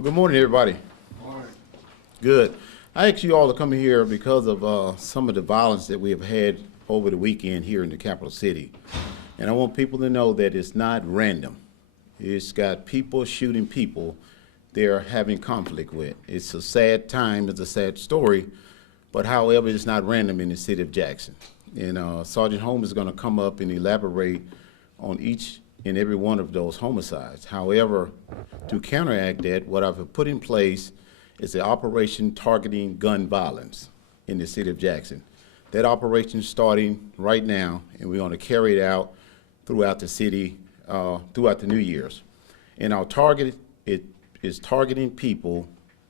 Well, good morning, everybody. Morning. Good. I asked you all to come here because of some of the violence that we have had over the weekend here in the capital city. And I want people to know that it's not random. It's got people shooting people they're having conflict with. It's a sad time, it's a sad story, but however, it's not random in the city of Jackson. And Sergeant Holmes is going to come up and elaborate on each and every one of those homicides. However, to counteract that, what I've put in place is the operation targeting gun violence in the city of Jackson. That operation is starting right now, and we're going to carry it out throughout the city, throughout the New Year's. And our target is targeting people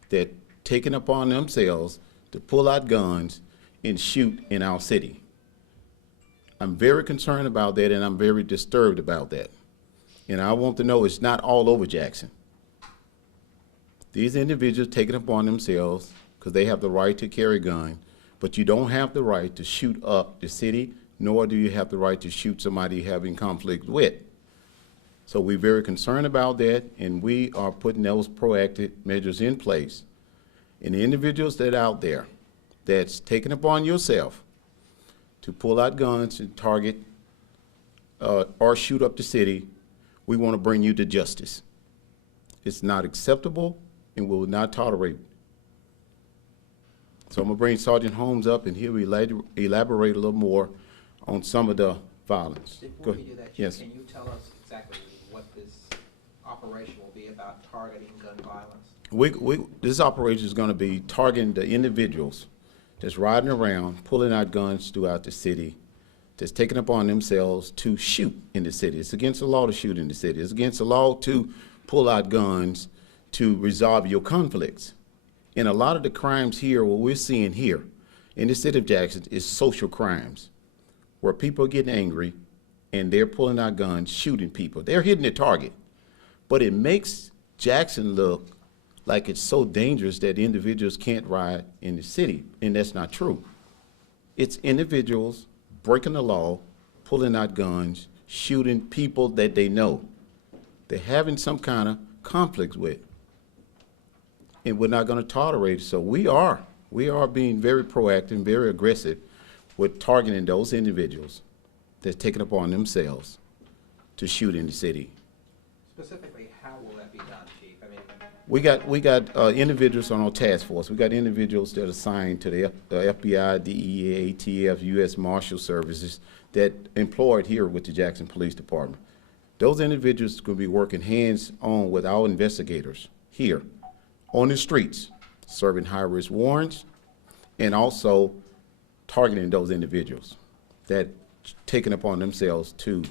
that taking upon themselves to pull out guns and shoot in our city. I'm very concerned about that, and I'm very disturbed about that. And I want to know it's not all over Jackson. These individuals taking upon themselves because they have the right to carry a gun, but you don't have the right to shoot up the city, nor do you have the right to shoot somebody having conflict with. So we're very concerned about that, and we are putting those proactive measures in place. And the individuals that are out there that's taking upon yourself to pull out guns and target or shoot up the city, we want to bring you to justice. It's not acceptable, and we will not tolerate it. So I'm going to bring Sergeant Holmes up, and he'll elaborate a little more on some of the violence. Before you do that, Chief, yes. Can you tell us exactly what this operation will be about targeting gun violence? This operation is going to be targeting the individuals that's riding around, pulling out guns throughout the city, that's taking upon themselves to shoot in the city. It's against the law to shoot in the city. It's against the law to pull out guns to resolve your conflicts. And a lot of the crimes here, what we're seeing here in the city of Jackson is social crimes, where people are getting angry and they're pulling out guns, shooting people. They're hitting their target. But it makes Jackson look like it's so dangerous that individuals can't ride in the city, and that's not true. It's individuals breaking the law, pulling out guns, shooting people that they know they're having some kind of conflict with. And we're not going to tolerate it. So we are being very proactive, very aggressive with targeting those individuals that's taking upon themselves to shoot in the city. Specifically, how will that be done, Chief? I mean, We got individuals on our task force. We got individuals that are assigned to the FBI, DEA, ATF, U.S. Marshal Services that employed here with the Jackson Police Department. Those individuals are going to be working hands-on with our investigators here on the streets, serving high-risk warrants, and also targeting those individuals that taking upon themselves to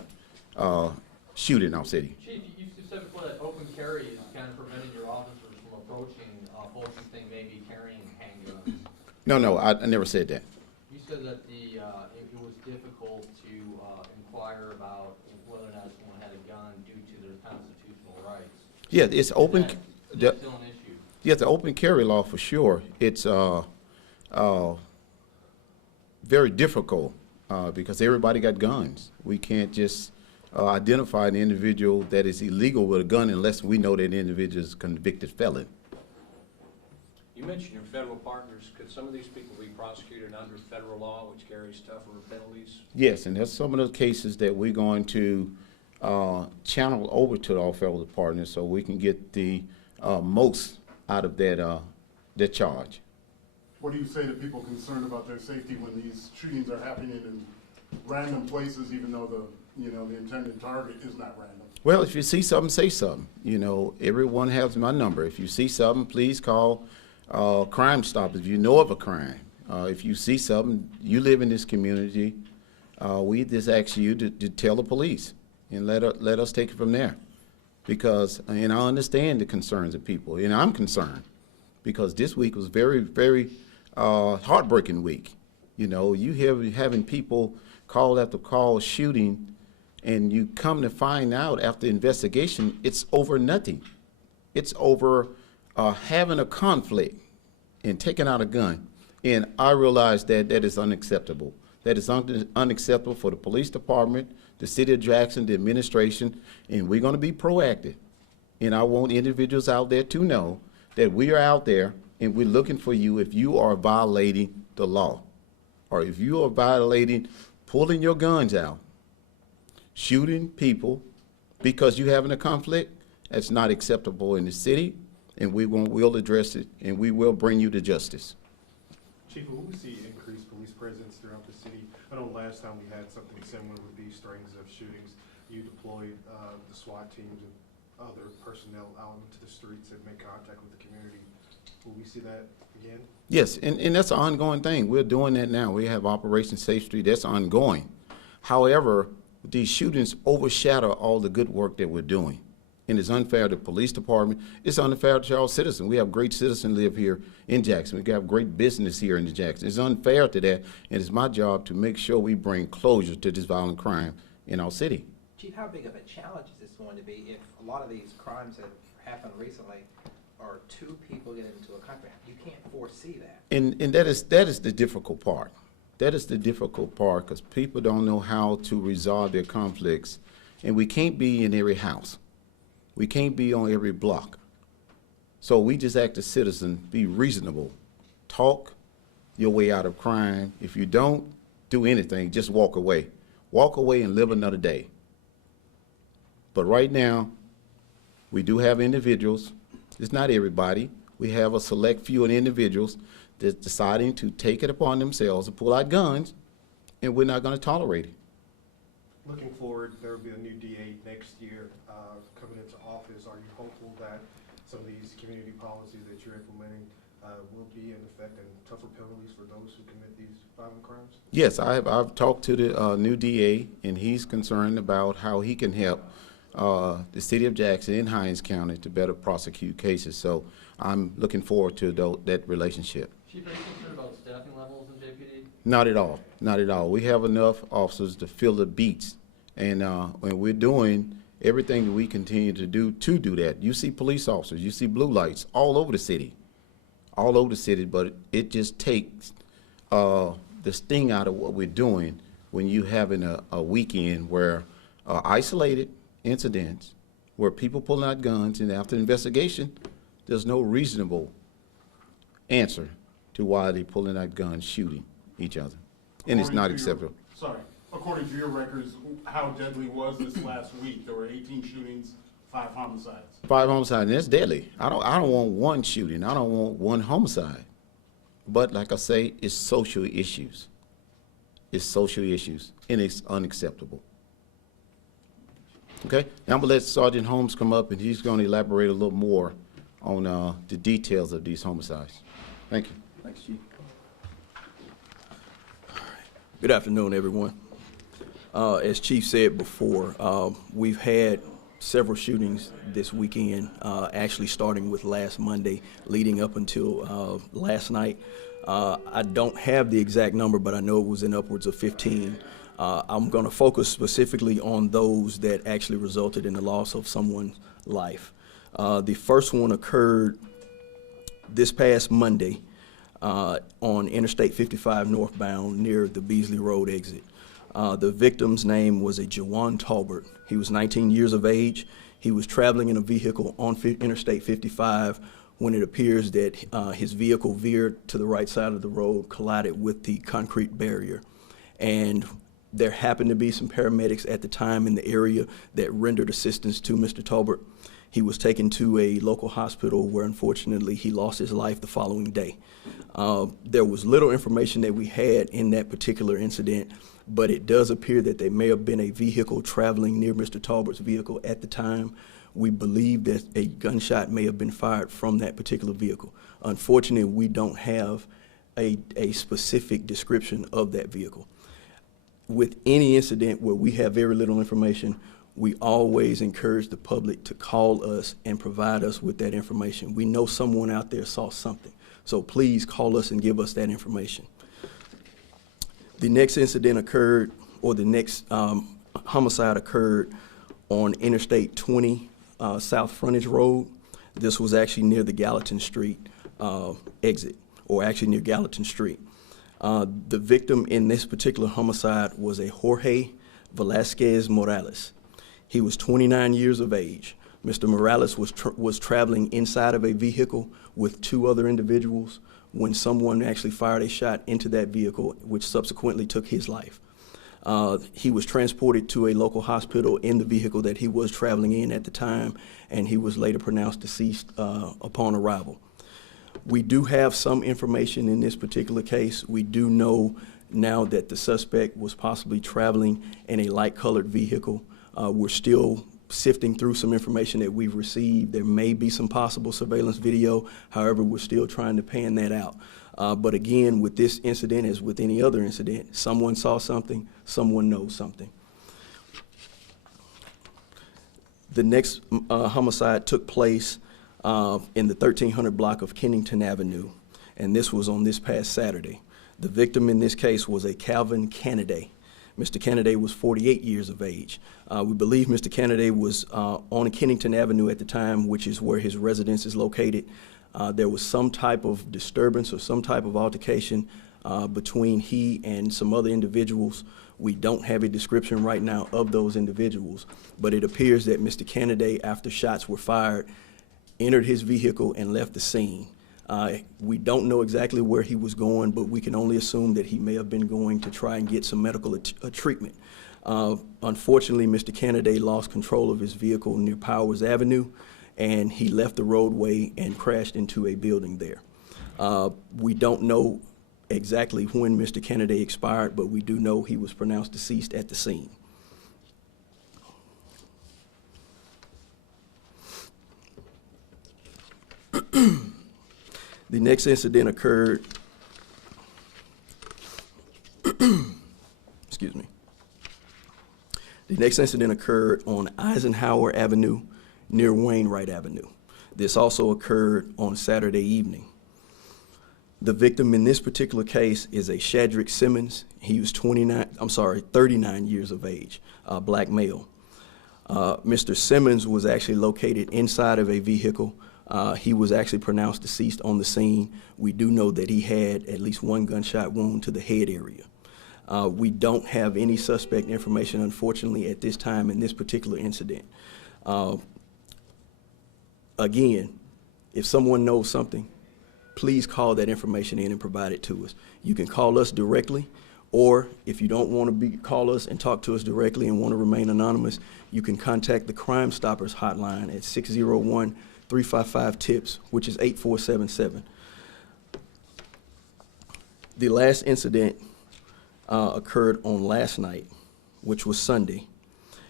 shoot in our city. Chief, you said before that open carry is kind of preventing your officers from approaching folks you think may be carrying handguns. No, I never said that. You said that it was difficult to inquire about whether or not someone had a gun due to their constitutional rights. Yeah, it's open. Is that still an issue? Yes, the open carry law for sure. It's very difficult because everybody got guns. We can't just identify an individual that is illegal with a gun unless we know that individual is a convicted felon. You mentioned your federal partners. Could some of these people be prosecuted under federal law, which carries tougher penalties? Yes, and that's some of those cases that we're going to channel over to our federal partners so we can get the most out of that charge. What do you say to people concerned about their safety when these shootings are happening in random places, even though the intended target is not random? Well, if you see something, say something. Everyone has my number. If you see something, please call Crime Stop if you know of a crime. If you see something, you live in this community, we just ask you to tell the police and let us take it from there. Because, and I understand the concerns of people, and I'm concerned because this week was very, very heartbreaking week. You having people call after call shooting, and you come to find out after investigation, it's over nothing. It's over having a conflict and taking out a gun. And I realize that is unacceptable. That is unacceptable for the police department, the city of Jackson, the administration, and we're going to be proactive. And I want individuals out there to know that we are out there and we're looking for you if you are violating the law, or if you are violating, pulling your guns out, shooting people because you're having a conflict. That's not acceptable in the city, and we'll address it, and we will bring you to justice. Chief, will we see increased police presence throughout the city? I know last time we had something similar with these strings of shootings, you deployed the SWAT teams and other personnel out into the streets and make contact with the community. Will we see that again? Yes, and that's an ongoing thing. We're doing that now. We have Operation Safe Street. That's ongoing. However, these shootings overshadow all the good work that we're doing. And it's unfair to the police department. It's unfair to our citizens. We have great citizens live here in Jackson. We have great business here in Jackson. It's unfair to that, and it's my job to make sure we bring closure to this violent crime in our city. Chief, how big of a challenge is this going to be if a lot of these crimes that have happened recently are two people getting into a country? You can't foresee that. And that is the difficult part. That is the difficult part, because people don't know how to resolve their conflicts, and we can't be in every house. We can't be on every block. So we just ask the citizen, be reasonable. Talk your way out of crime. If you don't do anything, just walk away. Walk away and live another day. But right now, we do have individuals. It's not everybody. We have a select few of individuals that's deciding to take it upon themselves to pull out guns, and we're not going to tolerate it. Looking forward, there will be a new DA next year coming into office. Are you hopeful that some of these community policies that you're implementing will be in effect and tougher penalties for those who commit these violent crimes? Yes, I've talked to the new DA, and he's concerned about how he can help the city of Jackson and Hinds County to better prosecute cases. So I'm looking forward to that relationship. Chief, are you concerned about staffing levels in JPD? Not at all. Not at all. We have enough officers to fill the beats, and we're doing everything that we continue to do that. You see police officers, you see blue lights all over the city, but it just takes the sting out of what we're doing when you having a weekend where isolated incidents where people pulling out guns, and after investigation, there's no reasonable answer to why they're pulling out guns, shooting each other, and it's not acceptable. According to your records, how deadly was this last week? There were 18 shootings, 5 homicides. 5 homicides, and that's deadly. I don't want one shooting. I don't want one homicide. But like I say, it's social issues. It's social issues, and it's unacceptable. Okay, now I'm gonna let Sergeant Holmes come up, and he's gonna elaborate a little more on the details of these homicides. Thank you. Thanks, Chief. Good afternoon, everyone. As Chief said before, we've had several shootings this weekend, actually starting with last Monday, leading up until last night. I don't have the exact number, but I know it was in upwards of 15. I'm going to focus specifically on those that actually resulted in the loss of someone's life. The first one occurred this past Monday on Interstate 55 northbound near the Beasley Road exit. The victim's name was a Jawan Talbert. He was 19 years of age. He was traveling in a vehicle on Interstate 55 when it appears that his vehicle veered to the right side of the road, collided with the concrete barrier. And there happened to be some paramedics at the time in the area that rendered assistance to Mr. Talbert. He was taken to a local hospital where unfortunately he lost his life the following day. There was little information that we had in that particular incident, but it does appear that there may have been a vehicle traveling near Mr. Talbert's vehicle at the time. We believe that a gunshot may have been fired from that particular vehicle. Unfortunately, we don't have a specific description of that vehicle. With any incident where we have very little information, we always encourage the public to call us and provide us with that information. We know someone out there saw something, so please call us and give us that information. The next incident occurred, or the next homicide occurred on Interstate 20 South Frontage Road. This was actually near the Gallatin Street exit, or actually near Gallatin Street. The victim in this particular homicide was a Jorge Velasquez Morales. He was 29 years of age. Mr. Morales was traveling inside of a vehicle with 2 other individuals when someone actually fired a shot into that vehicle, which subsequently took his life. He was transported to a local hospital in the vehicle that he was traveling in at the time, and he was later pronounced deceased upon arrival. We do have some information in this particular case. We do know now that the suspect was possibly traveling in a light-colored vehicle. We're still sifting through some information that we've received. There may be some possible surveillance video. However, we're still trying to pan that out. But again, with this incident, as with any other incident, someone saw something, someone knows something. The next homicide took place in the 1300 block of Kennington Avenue, and this was on this past Saturday. The victim in this case was a Calvin Canaday. Mr. Canaday was 48 years of age. We believe Mr. Canaday was on Kennington Avenue at the time, which is where his residence is located. There was some type of disturbance or some type of altercation between he and some other individuals. We don't have a description right now of those individuals, but it appears that Mr. Canaday, after shots were fired, entered his vehicle and left the scene. We don't know exactly where he was going, but we can only assume that he may have been going to try and get some medical treatment. Unfortunately, Mr. Canaday lost control of his vehicle near Powers Avenue, and he left the roadway and crashed into a building there. We don't know exactly when Mr. Canaday expired, but we do know he was pronounced deceased at the scene. The next incident occurred, excuse me. The next incident occurred on Eisenhower Avenue near Wainwright Avenue. This also occurred on Saturday evening. The victim in this particular case is a Shadrick Simmons. He was 39 years of age, black male. Mr. Simmons was actually located inside of a vehicle. He was actually pronounced deceased on the scene. We do know that he had at least 1 gunshot wound to the head area. We don't have any suspect information, unfortunately, at this time in this particular incident. Again, if someone knows something, please call that information in and provide it to us. You can call us directly, or if you don't want to call us and talk to us directly and want to remain anonymous, you can contact the Crime Stoppers hotline at 601-355-TIPS, which is 8477. The last incident occurred on last night, which was Sunday.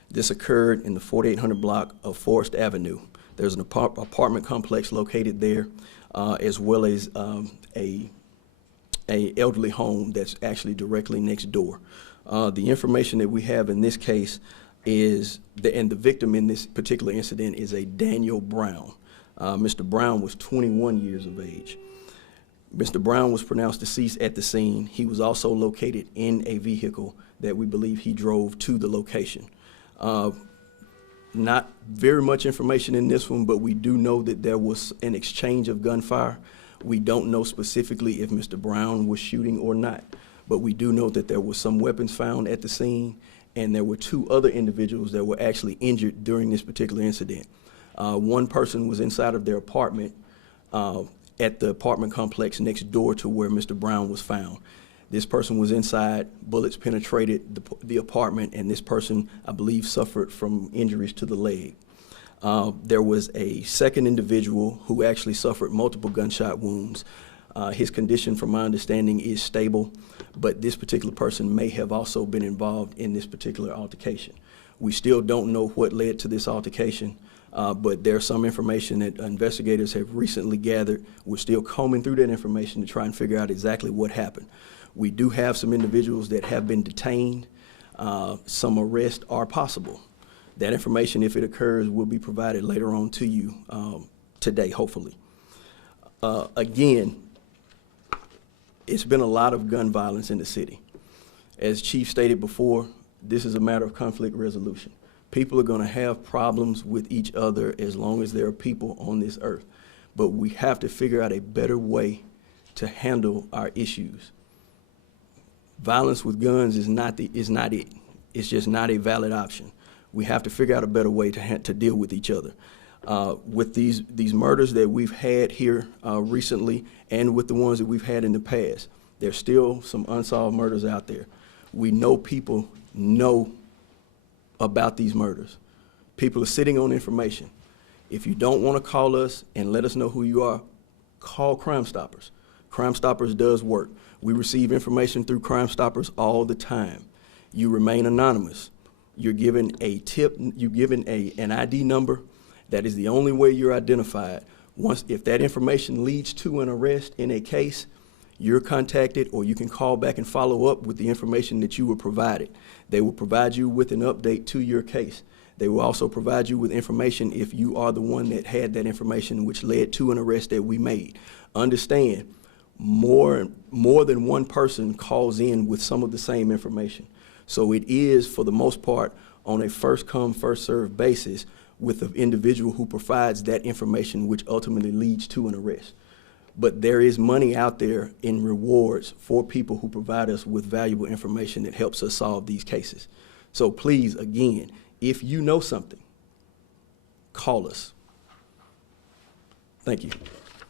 This occurred in the 4800 block of Forest Avenue. There's an apartment complex located there, as well as a elderly home that's actually directly next door. The information that we have in this case is, and the victim in this particular incident is a Daniel Brown. Mr. Brown was 21 years of age. Mr. Brown was pronounced deceased at the scene. He was also located in a vehicle that we believe he drove to the location. Not very much information in this one, but we do know that there was an exchange of gunfire. We don't know specifically if Mr. Brown was shooting or not, but we do know that there was some weapons found at the scene, and there were 2 other individuals that were actually injured during this particular incident. One person was inside of their apartment at the apartment complex next door to where Mr. Brown was found. This person was inside, bullets penetrated the apartment, and this person, I believe, suffered from injuries to the leg. There was a second individual who actually suffered multiple gunshot wounds. His condition, from my understanding, is stable, but this particular person may have also been involved in this particular altercation. We still don't know what led to this altercation, but there's some information that investigators have recently gathered. We're still combing through that information to try and figure out exactly what happened. We do have some individuals that have been detained. Some arrests are possible. That information, if it occurs, will be provided later on to you today, hopefully. Again, it's been a lot of gun violence in the city. As Chief stated before, this is a matter of conflict resolution. People are going to have problems with each other as long as there are people on this earth. But we have to figure out a better way to handle our issues. Violence with guns is not it. It's just not a valid option. We have to figure out a better way to deal with each other. With these murders that we've had here recently and with the ones that we've had in the past, there's still some unsolved murders out there. We know people know about these murders. People are sitting on information. If you don't want to call us and let us know who you are, call Crime Stoppers. Crime Stoppers does work. We receive information through Crime Stoppers all the time. You remain anonymous. You're given a tip, you're given an ID number. That is the only way you're identified. If that information leads to an arrest in a case, you're contacted, or you can call back and follow up with the information that you were provided. They will provide you with an update to your case. They will also provide you with information if you are the one that had that information which led to an arrest that we made. Understand, more than one person calls in with some of the same information. So it is, for the most part, on a first come, first served basis with the individual who provides that information which ultimately leads to an arrest. But there is money out there in rewards for people who provide us with valuable information that helps us solve these cases. So please, again, if you know something, call us. Thank you.